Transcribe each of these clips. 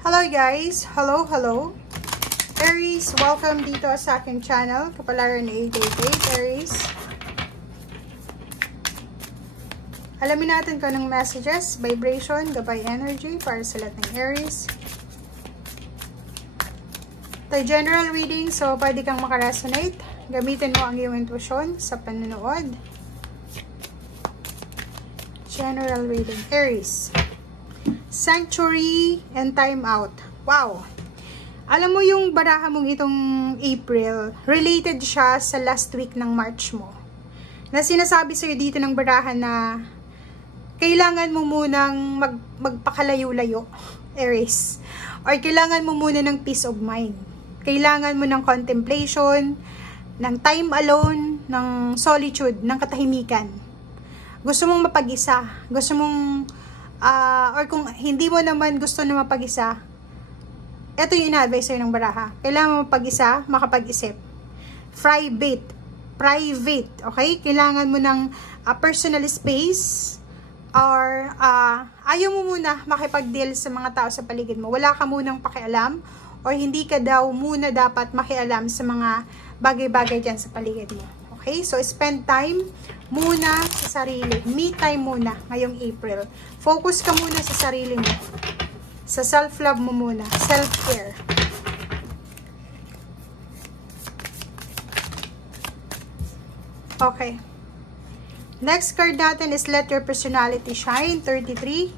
Hello guys! Hello! Aries, welcome dito sa aking channel. Kapalaran ni 888 Aries. Alamin natin kung anong messages, vibration, gabay energy para sa lahat ng Aries. Ito general reading, so pwede kang makaresonate. Gamitin mo ang iyong intuition sa panonood. General reading, Aries. Sanctuary and time out. Wow! Alam mo yung baraha mong itong April, related siya sa last week ng March mo. Na sinasabi sa'yo dito ng baraha na kailangan mo munang magpakalayo-layo, Aries. Or kailangan mo muna ng peace of mind. Kailangan mo ng contemplation, ng time alone, ng solitude, ng katahimikan. Gusto mong mapag-isa. Gusto mong or kung hindi mo naman gusto na mapag-isa, ito yung ina-advise sa'yo ng baraha. Kailangan mo mapag-isa, makapag-isip. Private, okay? Kailangan mo ng personal space, or ayaw mo muna makipag-deal sa mga tao sa paligid mo. Wala ka munang pakialam, or hindi ka daw muna dapat makialam sa mga bagay-bagay dyan sa paligid mo. Okay? So, spend time muna sa sarili. Me time muna ngayong April. Focus ka muna sa sarili mo. Sa self-love mo muna. Self-care. Okay. Next card natin is Let Your Personality Shine, 33.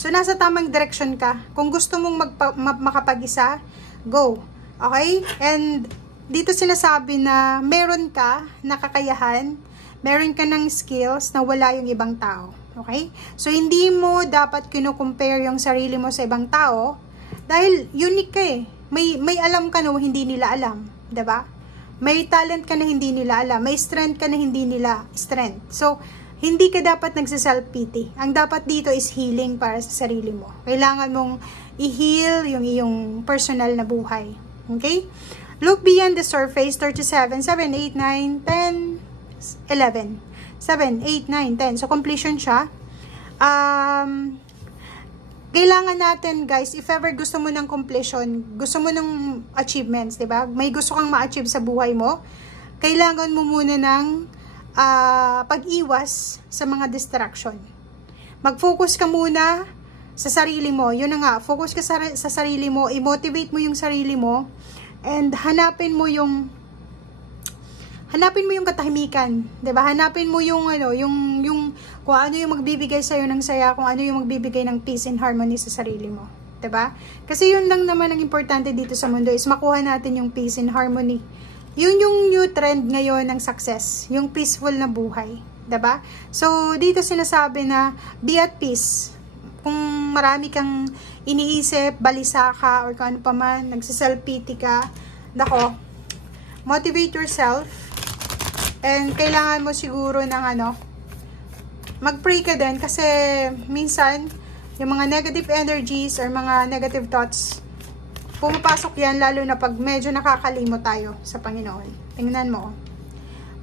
So, nasa tamang direction ka. Kung gusto mong makapag-isa, go. Okay? And dito sinasabi na meron ka na kakayahan, meron ka ng skills na wala yung ibang tao. Okay? So, hindi mo dapat kino-compare yung sarili mo sa ibang tao dahil unique ka eh. May alam ka na hindi nila alam. Diba? May talent ka na hindi nila alam. May strength ka na hindi nila strength. So, hindi ka dapat nagsa-self-pity. Ang dapat dito is healing para sa sarili mo. Kailangan mong i-heal yung iyong personal na buhay. Okay? Look beyond the surface, 37, 7, 8, 9, 10, 11. 7, 8, 9, 10. So, completion siya. Kailangan natin, guys, if ever gusto mo ng completion, gusto mo ng achievements, diba? May gusto kang ma-achieve sa buhay mo, kailangan mo muna ng pag-iwas sa mga distraction. Mag-focus ka muna sa sarili mo. Yun na nga, focus ka sa sarili mo, i-motivate mo yung sarili mo, and hanapin mo yung katahimikan, 'di ba? Hanapin mo yung kung ano yung magbibigay sa iyo ng saya, kung ano yung magbibigay ng peace and harmony sa sarili mo, 'di ba? Kasi yun lang naman ang importante dito sa mundo is makuha natin yung peace and harmony. Yun yung new trend ngayon ng success, yung peaceful na buhay, 'di ba? So dito sinasabi na be at peace. Kung marami kang iniisip, balisa ka, or kung ano pa man, nagsiself-pity ka, nako, motivate yourself, and kailangan mo siguro ng mag-pray ka din, kasi minsan, yung mga negative energies, or mga negative thoughts, pumapasok yan, lalo na pag medyo nakakalimot tayo sa Panginoon. Tingnan mo.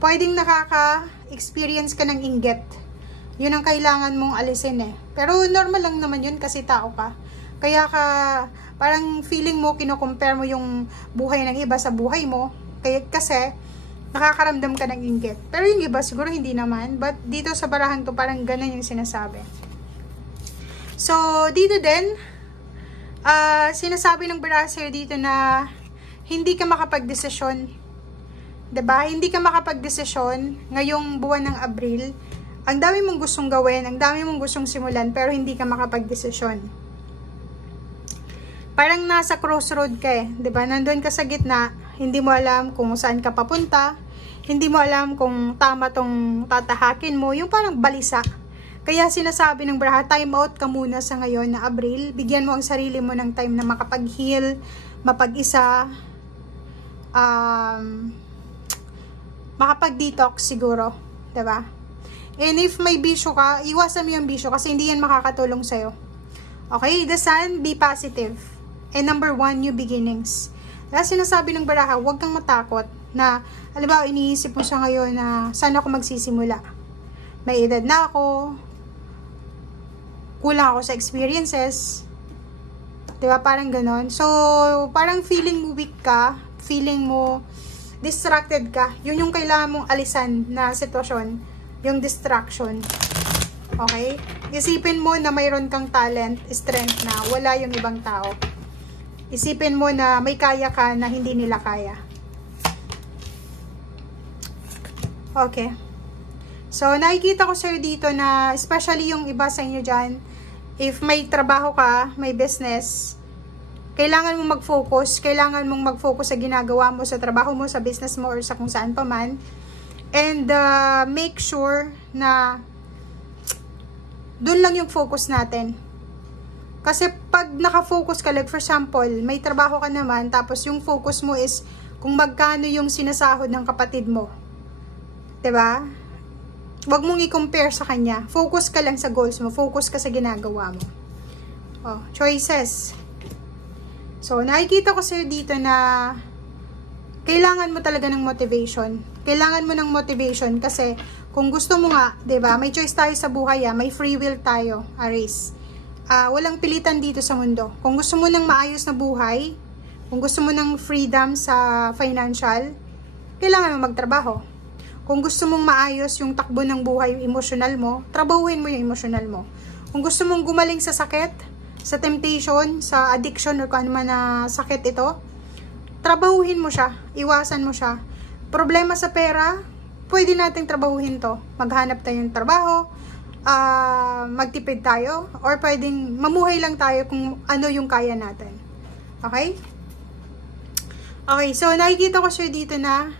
Pwedeng nakaka-experience ka ng inggit. Yun ang kailangan mong alisin eh. Pero normal lang naman yun kasi tao ka. Kaya parang feeling mo, kino-compare mo yung buhay ng iba sa buhay mo. Kasi nakakaramdam ka ng inggit. Pero yung iba siguro hindi naman. But dito sa barahan to, parang ganun yung sinasabi. So, dito din, sinasabi ng baraha sa'yo dito na hindi ka makapag-desisyon. Diba? Hindi ka makapag-desisyon ngayong buwan ng Abril. Ang dami mong gustong gawin, ang dami mong gustong simulan, pero hindi ka makapag-desisyon. Parang nasa crossroad ka eh, 'di ba? Nandoon ka sa gitna, hindi mo alam kung saan ka papunta, hindi mo alam kung tama tong tatahakin mo, yung parang balisa. Kaya sinasabi ng baraha, time out ka muna sa ngayon na Abril. Bigyan mo ang sarili mo ng time na makapag-heal, mapag-isa, makapag-detox siguro, 'di ba? And if may bisyo ka, iwasan mo yung bisyo kasi hindi yan makakatulong sa'yo. Okay? The sun, be positive. And number 1, new beginnings. Kaya sinasabi ng baraha, huwag kang matakot na, halimbawa, iniisip mo siya ngayon na saan ako magsisimula. May edad na ako, kulang ako sa experiences, Diba? Parang ganon. So, parang feeling mo weak ka, feeling mo distracted ka. Yun yung kailangan mong alisan na sitwasyon, yung distraction. Okay? Isipin mo na mayroon kang talent, strength na wala yung ibang tao. Isipin mo na may kaya ka na hindi nila kaya. Okay. So, nakikita ko sir dito na, especially yung iba sa inyo dyan, if may trabaho ka, may business, kailangan mong mag-focus. Kailangan mong mag-focus sa ginagawa mo, sa trabaho mo, sa business mo, or sa kung saan pa man. And make sure na dun lang yung focus natin. Kasi pag naka-focus ka, like for example, may trabaho ka naman, tapos yung focus mo is kung magkano yung sinasahod ng kapatid mo. 'Di ba? Huwag mong i-compare sa kanya. Focus ka lang sa goals mo. Focus ka sa ginagawa mo. Oh, choices. So, nakikita ko sa'yo dito na kailangan mo talaga ng motivation. Kailangan mo ng motivation kasi kung gusto mo nga, 'di ba? May choice tayo sa buhay, may free will tayo, Aries. Walang pilitan dito sa mundo. Kung gusto mo ng maayos na buhay, kung gusto mo ng freedom sa financial, kailangan mo magtrabaho. Kung gusto mong maayos yung takbo ng buhay, yung emotional mo, trabahuhin mo yung emotional mo. Kung gusto mong gumaling sa sakit, sa temptation, sa addiction, or kung ano man na sakit ito, trabahuhin mo siya, iwasan mo siya. Problema sa pera, pwede nating trabahuhin to. Maghanap tayo ng trabaho, magtipid tayo, or pwedeng mamuhay lang tayo kung ano yung kaya natin. Okay? Okay, so nakikita ko siya dito na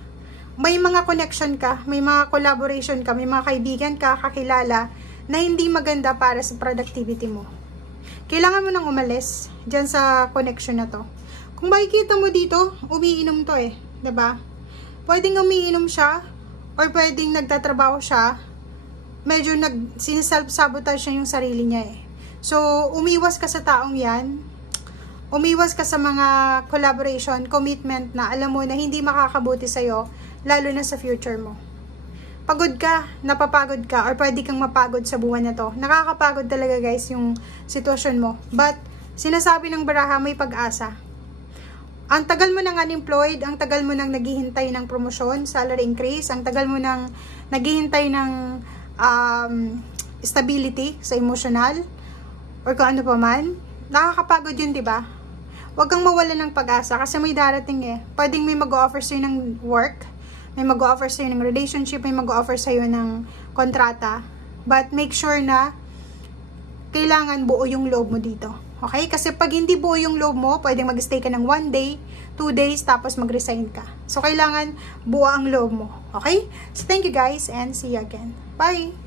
may mga connection ka, may mga collaboration ka, may mga kaibigan ka, kakilala, na hindi maganda para sa productivity mo. Kailangan mo nang umalis dyan sa connection na to. Kung makikita mo dito, umiinom to eh. 'Di ba? Pwedeng umiinom siya, or pwedeng nagtatrabaho siya, medyo siniself-sabotage siya yung sarili niya eh. So, umiwas ka sa taong yan. Umiwas ka sa mga collaboration, commitment na alam mo na hindi makakabuti sa'yo, lalo na sa future mo. Pagod ka, napapagod ka, or pwede kang mapagod sa buwan na to. Nakakapagod talaga guys yung sitwasyon mo. But, sinasabi ng baraha, may pag-asa. Ang tagal mo nang unemployed, ang tagal mo nang naghihintay ng promotion, salary increase, ang tagal mo nang naghihintay ng stability sa emotional, or kung ano pa man, nakakapagod yun, diba? Huwag kang mawala ng pag-asa kasi may darating eh. Pwedeng may mag-offer sa'yo ng work, may mag-offer sa'yo ng relationship, may mag-offer sa'yo ng kontrata. But make sure na kailangan buo yung loob mo dito. Okay? Kasi pag hindi buo yung loob mo, pwedeng mag-stay ka ng 1 day, 2 days, tapos mag-resign ka. So, kailangan buo ang loob mo. Okay? So, thank you guys and see you again. Bye!